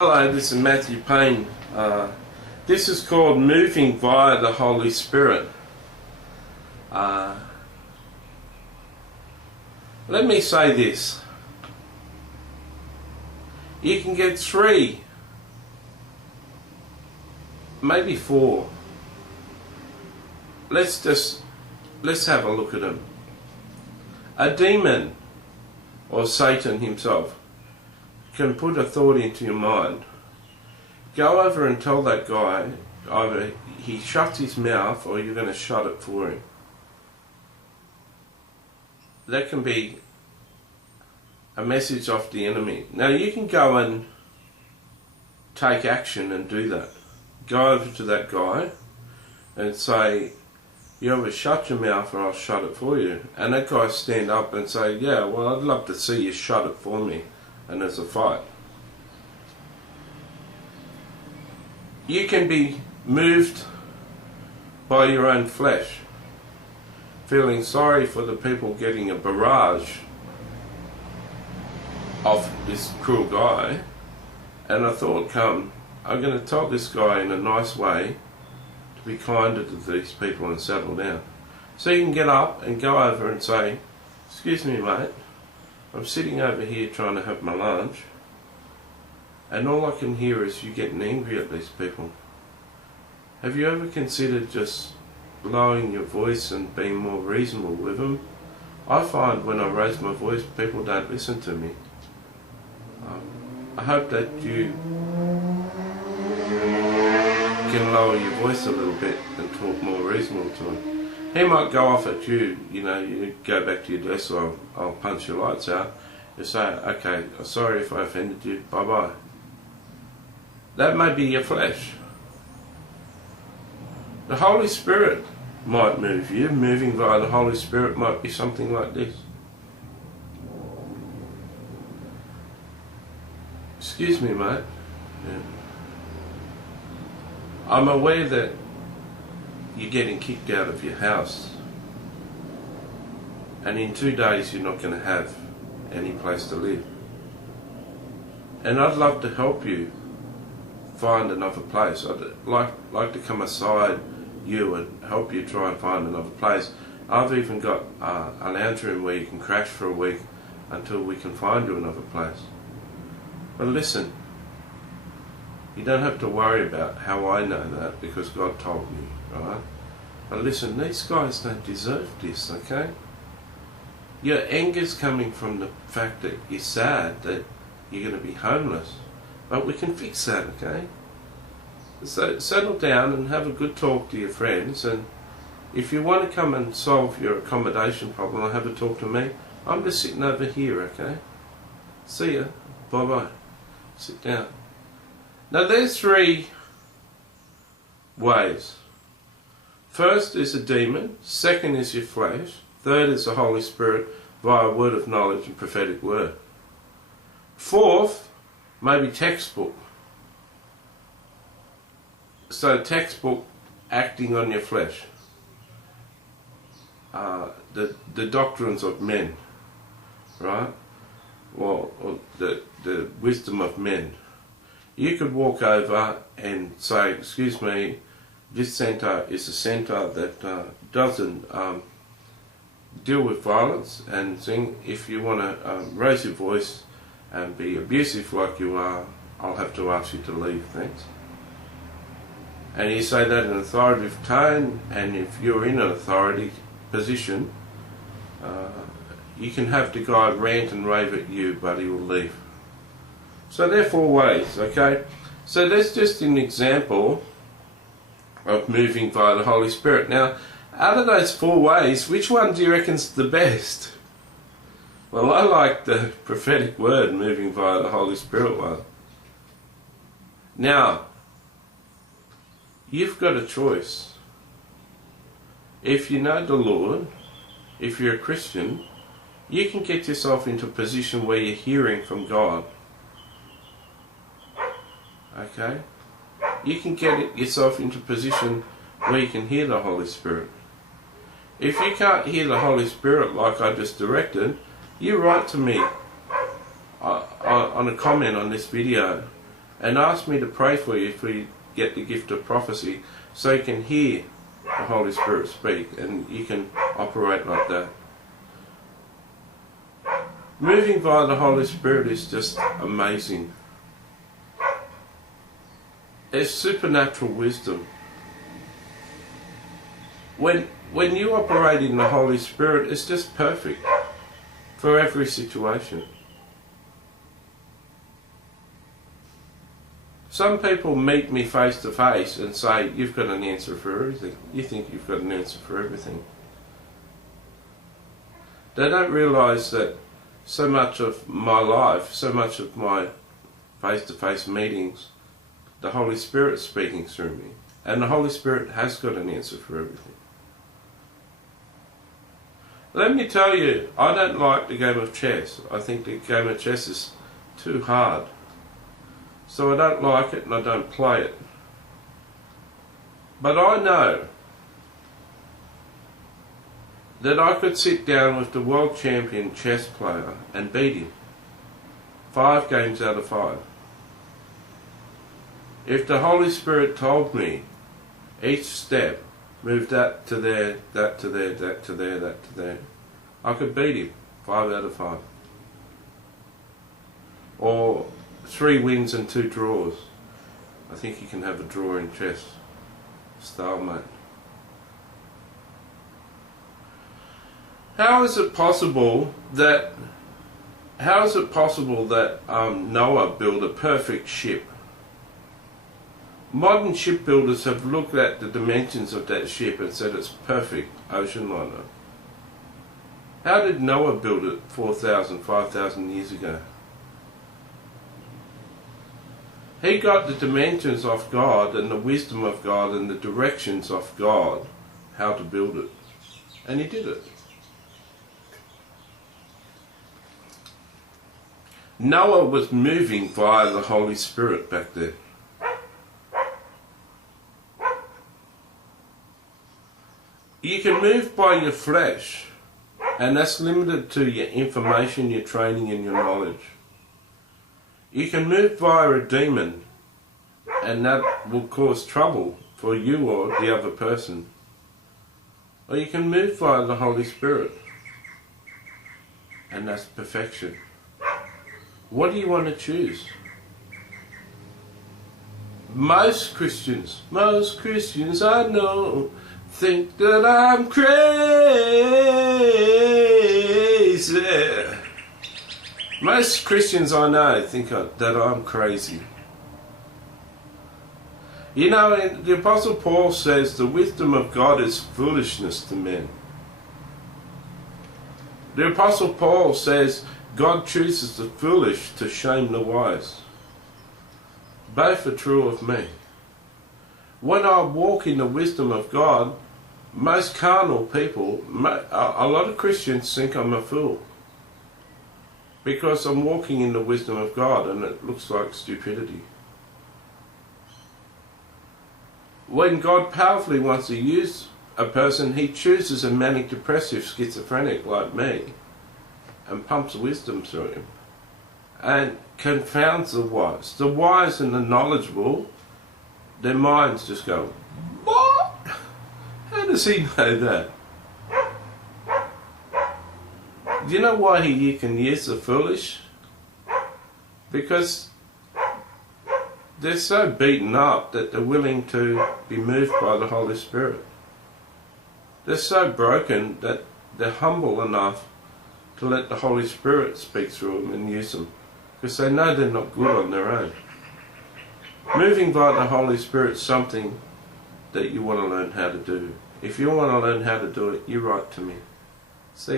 Hello, this is Matthew Payne. This is called Moving via the Holy Spirit. Let me say this. You can get 3, maybe 4. Let's have a look at them. A demon, or Satan himself, can put a thought into your mind. Go over and tell that guy either he shuts his mouth or you're going to shut it for him. That can be a message off the enemy. Now you can go and take action and do that. Go over to that guy and say, you either shut your mouth or I'll shut it for you. And that guy stand up and say, yeah, well, I'd love to see you shut it for me. And there's a fight. You can be moved by your own flesh, feeling sorry for the people getting a barrage of this cruel guy, and a thought come, I'm going to tell this guy in a nice way to be kinder to these people and settle down. So you can get up and go over and say, excuse me mate, I'm sitting over here trying to have my lunch, and all I can hear is you getting angry at these people. Have you ever considered just lowering your voice and being more reasonable with them? I find when I raise my voice, people don't listen to me. I hope that you can lower your voice a little bit and talk more reasonable to them. He might go off at you, you go back to your desk, or I'll punch your lights out. You say, okay, sorry if I offended you, bye-bye. That may be your flesh. The Holy Spirit might move you. Moving via the Holy Spirit might be something like this. Excuse me, mate. Yeah. I'm aware that you're getting kicked out of your house, and in 2 days you're not going to have any place to live, and I'd love to help you find another place. I'd like to come aside you and help you try and find another place. I've even got a lounge room where you can crash for a week until we can find you another place. But listen, you don't have to worry about how I know that, because God told me, right? But listen, these guys don't deserve this, okay? Your anger's coming from the fact that you're sad that you're going to be homeless. But we can fix that, okay? So settle down and have a good talk to your friends, and if you want to come and solve your accommodation problem or have a talk to me, I'm just sitting over here, okay? See ya. Bye-bye. Sit down. Now there's 3 ways. First is a demon, second is your flesh, third is the Holy Spirit via word of knowledge and prophetic word. Fourth, maybe textbook. So textbook acting on your flesh. The doctrines of men, right? Well, or the wisdom of men. You could walk over and say, excuse me, this centre is a centre that doesn't deal with violence and thing. If you want to raise your voice and be abusive like you are, I'll have to ask you to leave, thanks. And you say that in an authoritative tone, and if you're in an authority position, you can have the guy rant and rave at you, but he will leave. So there are 4 ways, okay? So that's just an example of moving via the Holy Spirit. Now, out of those 4 ways, which one do you reckon's the best? Well, I like the prophetic word, moving via the Holy Spirit one. Now, you've got a choice. If you know the Lord, if you're a Christian, you can get yourself into a position where you're hearing from God. Okay? You can get yourself into a position where you can hear the Holy Spirit. If you can't hear the Holy Spirit like I just directed, you write to me on a comment on this video and ask me to pray for you if you get the gift of prophecy, so you can hear the Holy Spirit speak and you can operate like that. Moving by the Holy Spirit is just amazing. It's supernatural wisdom. When you operate in the Holy Spirit, it's just perfect for every situation. Some people meet me face to face and say, you've got an answer for everything. You think you've got an answer for everything. They don't realise that so much of my life, so much of my face-to-face meetings, the Holy Spirit's speaking through me. And the Holy Spirit has got an answer for everything. Let me tell you, I don't like the game of chess. I think the game of chess is too hard. So I don't like it and I don't play it. But I know that I could sit down with the world champion chess player and beat him 5 games out of 5. If the Holy Spirit told me each step, move that to there, that to there, that to there, that to there, I could beat him 5 out of 5. Or 3 wins and 2 draws. I think you can have a draw in chess. Stalemate. How is it possible that Noah built a perfect ship? Modern shipbuilders have looked at the dimensions of that ship and said it's perfect ocean liner. How did Noah build it 4,000, 5,000 years ago? He got the dimensions of God and the wisdom of God and the directions of God how to build it. And he did it. Noah was moving via the Holy Spirit back there. You can move by your flesh, and that's limited to your information, your training and your knowledge. You can move via a demon, and that will cause trouble for you or the other person. Or you can move via the Holy Spirit, and that's perfection. What do you want to choose? Most Christians I know think that I'm crazy. Most Christians I know think that I'm crazy. You know, the Apostle Paul says the wisdom of God is foolishness to men. The Apostle Paul says God chooses the foolish to shame the wise. Both are true of me. When I walk in the wisdom of God, most carnal people, a lot of Christians think I'm a fool. Because I'm walking in the wisdom of God and it looks like stupidity. When God powerfully wants to use a person, he chooses a manic depressive schizophrenic like me and pumps wisdom through him and confounds the wise. The wise and the knowledgeable, their minds just go, what? How does he know that? Do you know why he can use the foolish? Because they're so beaten up that they're willing to be moved by the Holy Spirit. They're so broken that they're humble enough to let the Holy Spirit speak through them and use them, because they know they're not good on their own. Moving by the Holy Spirit is something that you want to learn how to do. If you want to learn how to do it, you write to me. See you.